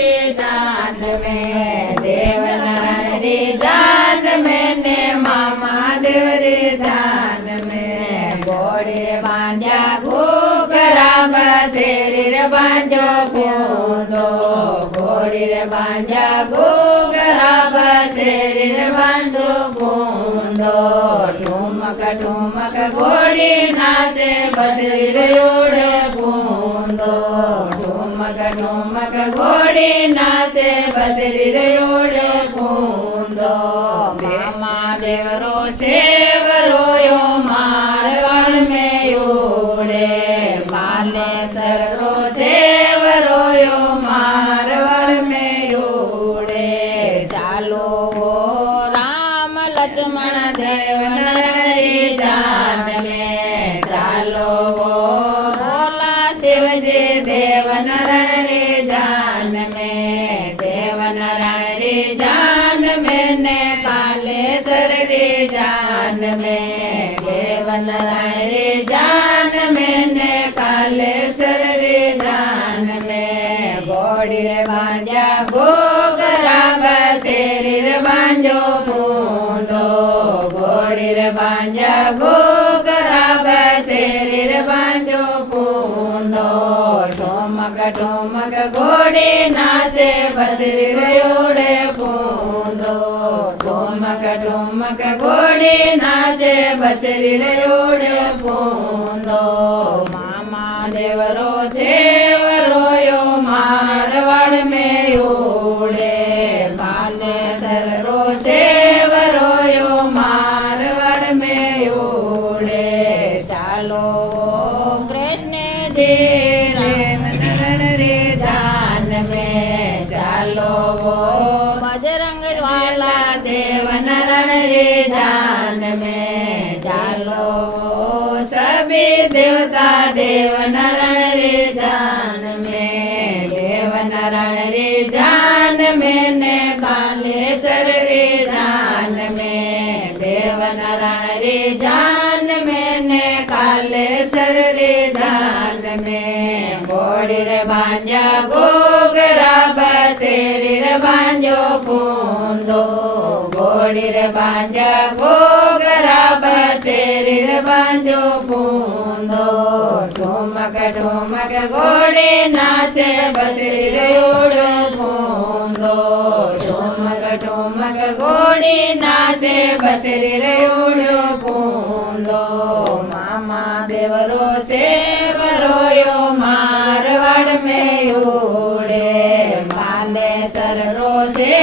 जान में देवनारायण रे जान में ने मामा देव रे जान में घोड़े बांधा घूघरा बसेर रे बांधो पूंदो घोड़ी रे बांधा घूघरा बसेर रे बांधो पूंदो ठुमक ठुमक घोड़ी नाचे बसेर उड़े पूंदो ठुमक ठुमक घोड़ी नाचे बसरी रे उड़े पूंदो मामा देवरो सेवरो यो मारवाड़ में उड़े माले सररो सेवरो यो मारवाड़ में उड़े चालो वो राम लक्ष्मण देव नरहरि जान में चालो वो भोला शिव जी देव नरहरि रे जान में देव नारायण रे जान में ने कालेश्वर रे जान में देव नारायण रे जान में ने कालेश्वर रे जान में घोड़ी रे बांधा घूघरा बसेर रे बांधो पूंदो घोड़ी रे बांधा घूघरा बसेर रे बांधो पूंदो ठुमक ठुमक घोड़ी नाचे बसरी रे उड़े पूंदो ठुमक ठुमक घोड़ी नाचे बसरी रे उड़े पूंदो मामा देवरो सेवरो यो मारवाड़ में उड़े बाले सररो सेवरो यो मारवाड़ में उड़े चालो कृष्ण जी चालो वो बजरंग वाला देव नारायण रे जान में चालो वो सभी देवता देव नारायण रे जान में देव नारायण रे जान में ने कालेश्वर रे जान में देव नारायण रे जान में ने कालेश्वर रे जान में घोड़ी रे बांधा घूघरा बसेर रे बांधो पूंदो घोड़ी रे बांधा घूघरा बसेर रे बांधो पूंदो ठुमक ठुमक घोड़ी नाचे बसेर रे उड़े पूंदो ठुमक ठुमक घोड़ी नाचे बसेर रे उड़े पूंदो मामा देवरो सेवरो यो मारवाड़ में उड़े माले सररो से